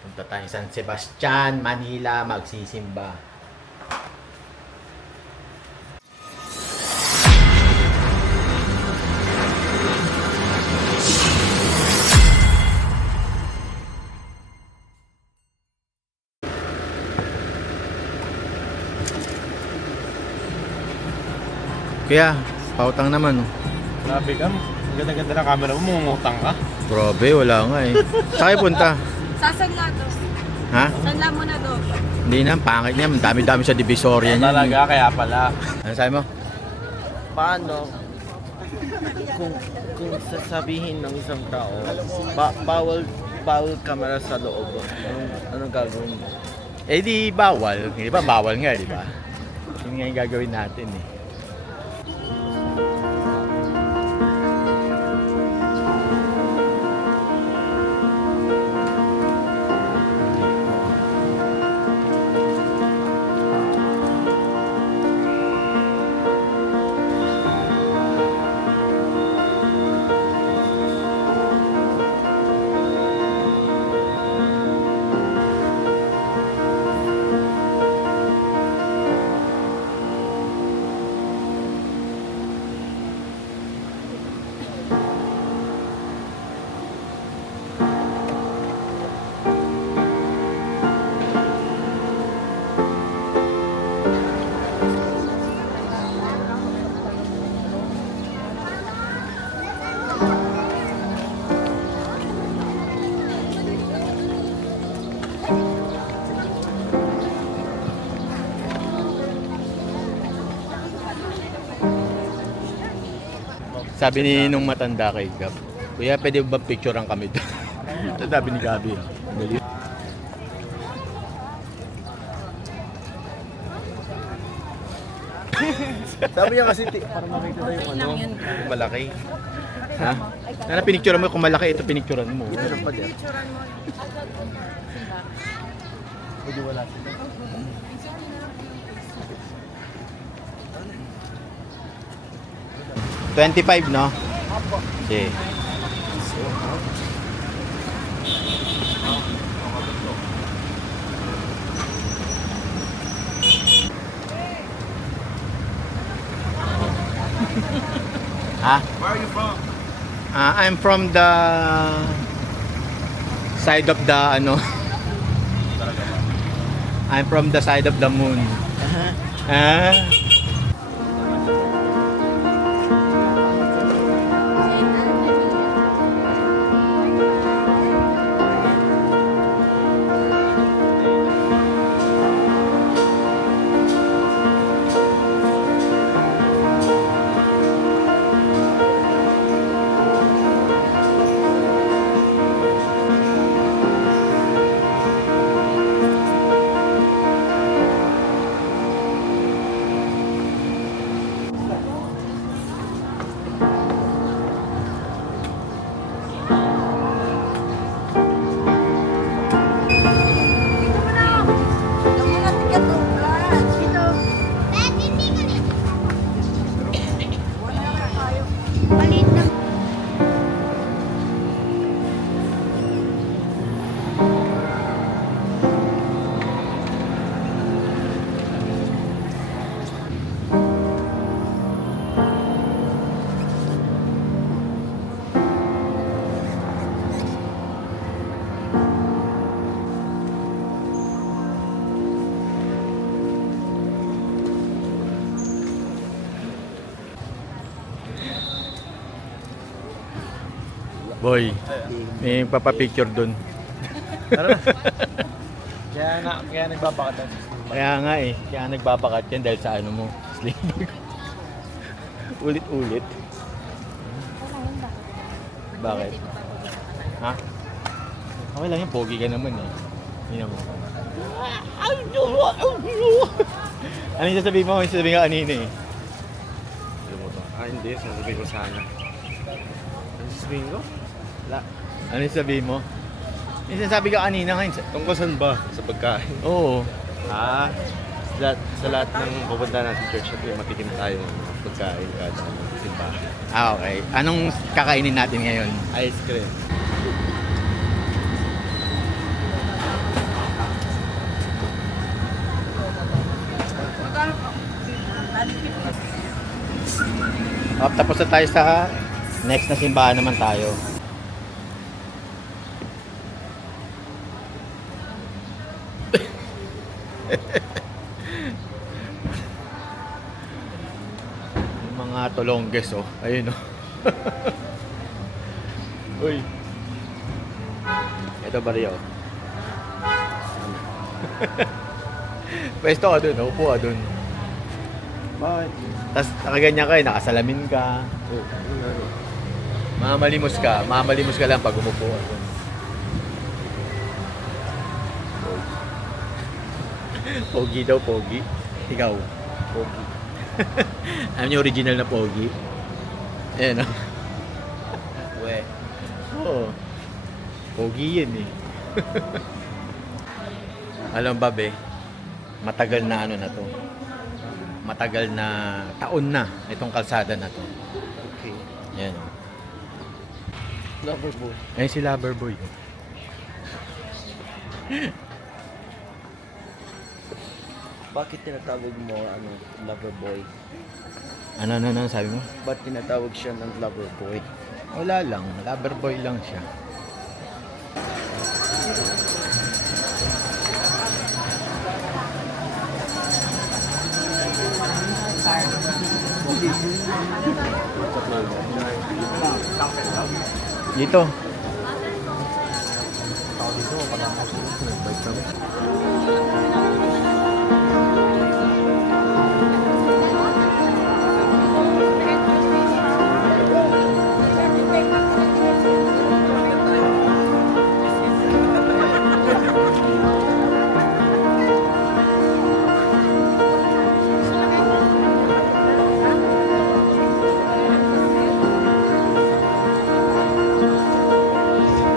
Punta tayo San Sebastian, Manila, magsisimba. Kuya, pautang naman. Grabe ka. Ang ganda-ganda na camera mo, mumutang ka. Grabe, wala nga eh. Saan kayo punta? Sa Sanlado. Ha? Sanla mo na doon. Hindi na, pangit niya. Ang dami-dami sa Divisoria niya. Talaga, kaya pala. Ano sabi mo? Paano kung sasabihin ng isang tao, bawal camera sa loob, anong gagawin mo? Eh di bawal. Di ba bawal nga, di ba? Yun nga yung gagawin natin eh. Sabi ni nung matanda kay Gab, Kuya, pwede ba picturean kami doon? Sabi ni Gabi. Dali. Sabi niya kasi, para makita na yung ano, yung malaki. Ha? Sana pinicturean mo kung malaki, ito pinicturean mo. Meron pa dyan. Picturean mo. Pwede wala sila. 25, no? Okay. Ha? Where are you from? I'm from the side of the I'm from the side of the moon. Ah. Boy, may papapicture dun. Kaya nagbabakatan. Kaya nga eh, kaya nagbabakat yan dahil sa ano mo, sling. Ulit-ulit. Bakit? Ha? Okay lang yung pogi ka naman eh. Hindi mo. Ano yung sasabihin mo? Yung sasabihin ka kanina eh. Alam mo ba? Hindi. Sasabihin ko sana. Ano sasabihin ko? Wala. Ano yung sasabihin mo? Yung sinasabi ka kanina ngayon. Tungkol saan ba? Sa pagkain? Oo. Sa lahat ng pupunta natin church natin, matikim tayo ng pagkain kada simbahan. Ah, okay. Anong kakainin natin ngayon? Ice cream. Tapos na tayo sa next na simbahan naman tayo. Yung mga tolongges, oh. Ayun, oh. Uy. Ito ba rin, oh. Pwesto ka dun, upo ka dun. Bakit? Tapos nakaganyan ka, nakasalamin ka. Oh, ano? Mamalimos ka lang pag umupo ka dun. Pogi daw, pogi. Ikaw, pogi. Alam niyo original na pogi? Ayan, oh. We. Oo. Pogi yun, eh. Alam ba, be? Matagal na ano na to. Matagal na taon na itong kalsada na to. Okay. Yan, oh. Loverboy. Ayun si Loverboy. Oh. Bakit tinatawag mo Loverboy? Ano, sabi mo? Ba't tinatawag siya ng Loverboy? Wala lang. Loverboy lang siya. Dito.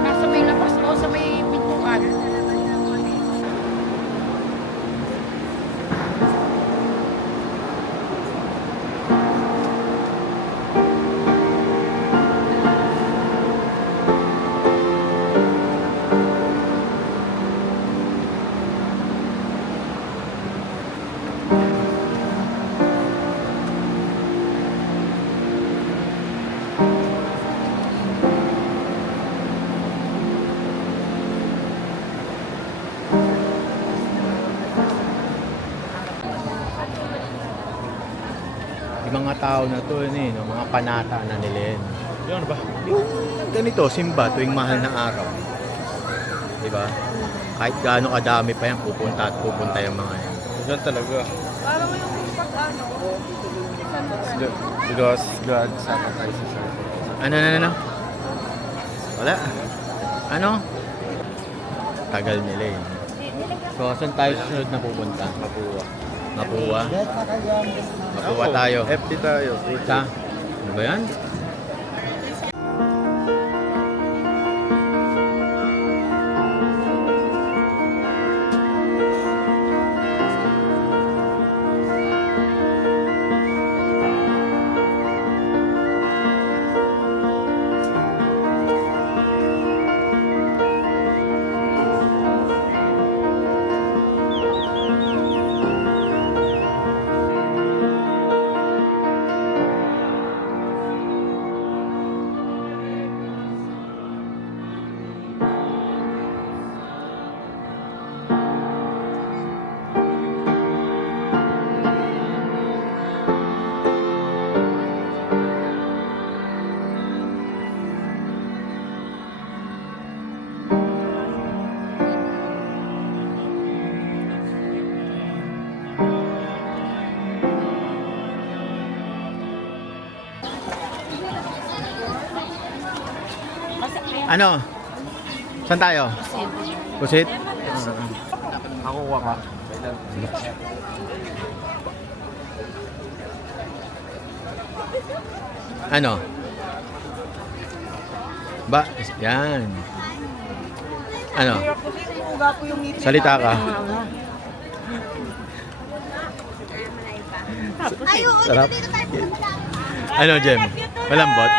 Nasa may labas o sa may pintuan. Yung mga tao na to, no, mga panata na nila yan. Yun ba? Yung ganito, simba tuwing mahal na araw. Diba? Kahit gaano kadami pa yan, pupunta at pupunta yung mga yan. Ganun talaga. Parang yung pag Because God sacrificed siya. Ano? Wala. Ano? Tagal nila eh. So, saan tayo susunod na pupunta? Mabuwa. Mapua. Mapua tayo. FT tayo. Sa? Ano ba yan? Ano? Saan tayo? Pusit? Ako kuha ka. Ano? Ba? Yan. Ano? Salita ka. Sarap. Ano, Jem? Malambot?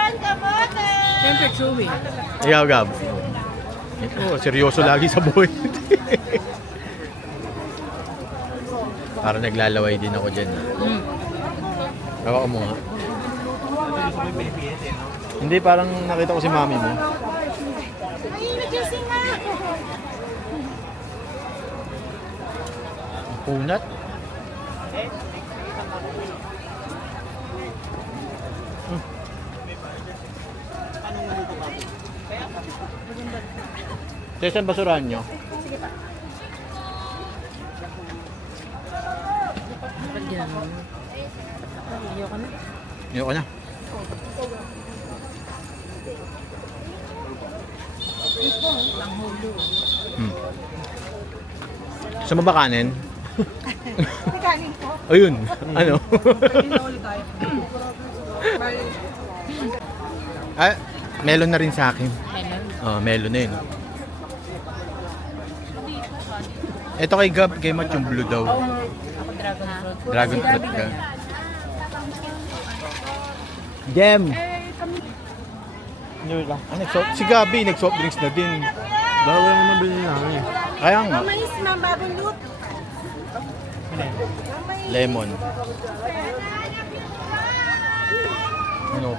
Siyempre, chewy. Ikaw, Gab. Ito, seryoso lagi sa buhay. Para naglalaway din ako dyan. Hawa ko mo nga. Hindi, parang nakita ko si mami mo. Ay, nagising na. Punat. Saan basurahan nyo? Ayoko na. Hmm. Gusto mo ba kanin? Kanin ko. Ayun. Ano? Ay, melon na rin sa akin. Melon. Oh, melon na yun. Ito kay Gab, kay Matt yung blue daw. Ako dragon fruit. Dragon fruit ka. Gem! Si Gabi, nag-soft drinks na din. Bawal na mabili namin. Kaya nga, Mamay, ma'am, bagong loot. lemon. Ano?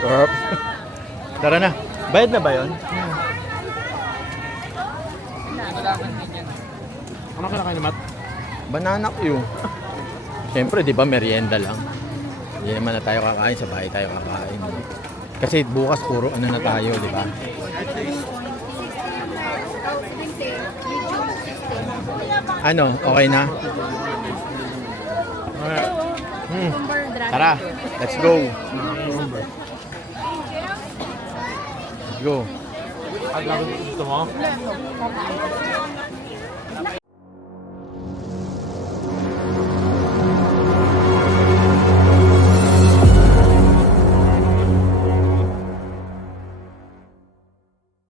Sarap. Tara na. Bayad na ba yun? Ano ka na kayo naman? Banana Q. Siyempre, di ba, merienda lang. Hindi naman na tayo kakain, sa bahay tayo kakain. Kasi bukas puro ano na tayo, di ba? Ano, okay na? Tara, let's go. Let's go. Gusto mo?